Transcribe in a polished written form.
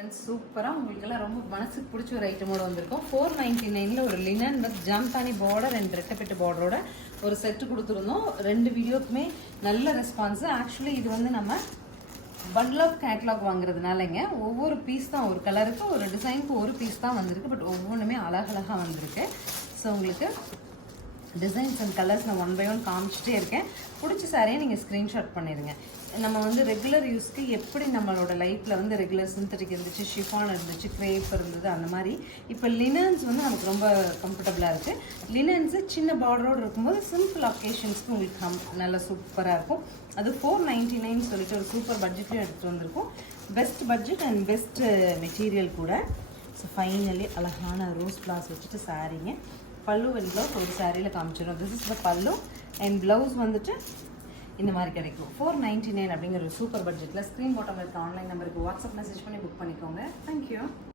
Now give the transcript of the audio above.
Friends சூப்பராக உங்களுக்கெல்லாம் ரொம்ப மனசுக்கு பிடிச்ச ஒரு ஐட்டமோட வந்திருக்கும். 499 ஒரு linen with Jamdani border and ரெட்டப்பெட்டு பார்டரோட ஒரு செட்டு கொடுத்துருந்தோம். 2 வீடியோக்குமே நல்ல ரெஸ்பான்ஸு. ஆக்சுவலி இது வந்து நம்ம பண்டில் ஆஃப் கேட்லாக் வாங்குறதுனாலங்க ஒவ்வொரு பீஸ் தான், ஒரு கலருக்கு ஒரு டிசைனுக்கு ஒரு பீஸ் தான் வந்திருக்கு. பட் ஒவ்வொன்றுமே அழகழகாக வந்திருக்கு. ஸோ உங்களுக்கு டிசைன்ஸ் அண்ட் கலர்ஸ் நான் 1 by 1 காமிச்சிட்டே இருக்கேன். பிடிச்ச சாரியை நீங்கள் ஸ்க்ரீன்ஷாட் பண்ணிடுங்க. நம்ம வந்து ரெகுலர் யூஸ்க்கு எப்படி நம்மளோட லைஃப்பில் வந்து ரெகுலர் சிந்தட்டிக் இருந்துச்சு, ஷிஃபான் இருந்துச்சு, க்ரேப் இருந்தது, அந்த மாதிரி இப்போ லினன்ஸ் வந்து நமக்கு ரொம்ப கம்ஃபர்டபுளாக இருக்குது. லினன்ஸு சின்ன பார்டரோடு இருக்கும்போது சிம்பிள் அக்கேஷன்ஸ்க்கு உங்களுக்கு நல்லா சூப்பராக இருக்கும். அது 499 சொல்லிட்டு ஒரு சூப்பர் பட்ஜெட்லேயும் எடுத்துகிட்டு வந்திருக்கும். Best budget and best material கூட. ஸோ ஃபைனலி அழகான ரோஸ் ஃப்ளார்ஸ் வச்சுட்டு சாரீங்க. பல்லு அண்ட் ப்ளவுஸ் ஒரு சாரியில் காமிச்சிடும். திஸ் இஸ் த பல்லு அண்ட் ப்ளவுஸ் வந்துட்டு இந்த மாதிரி கிடைக்கும். 499 அப்படிங்கிற ஒரு சூப்பர் பட்ஜெட்டில் ஸ்க்ரீன் பாட்டமில் இருக்க ஆன்லைன் நம்பருக்கு வாட்ஸ்அப் மெசேஜ் பண்ணி புக் பண்ணிக்கோங்க. தேங்க்யூ.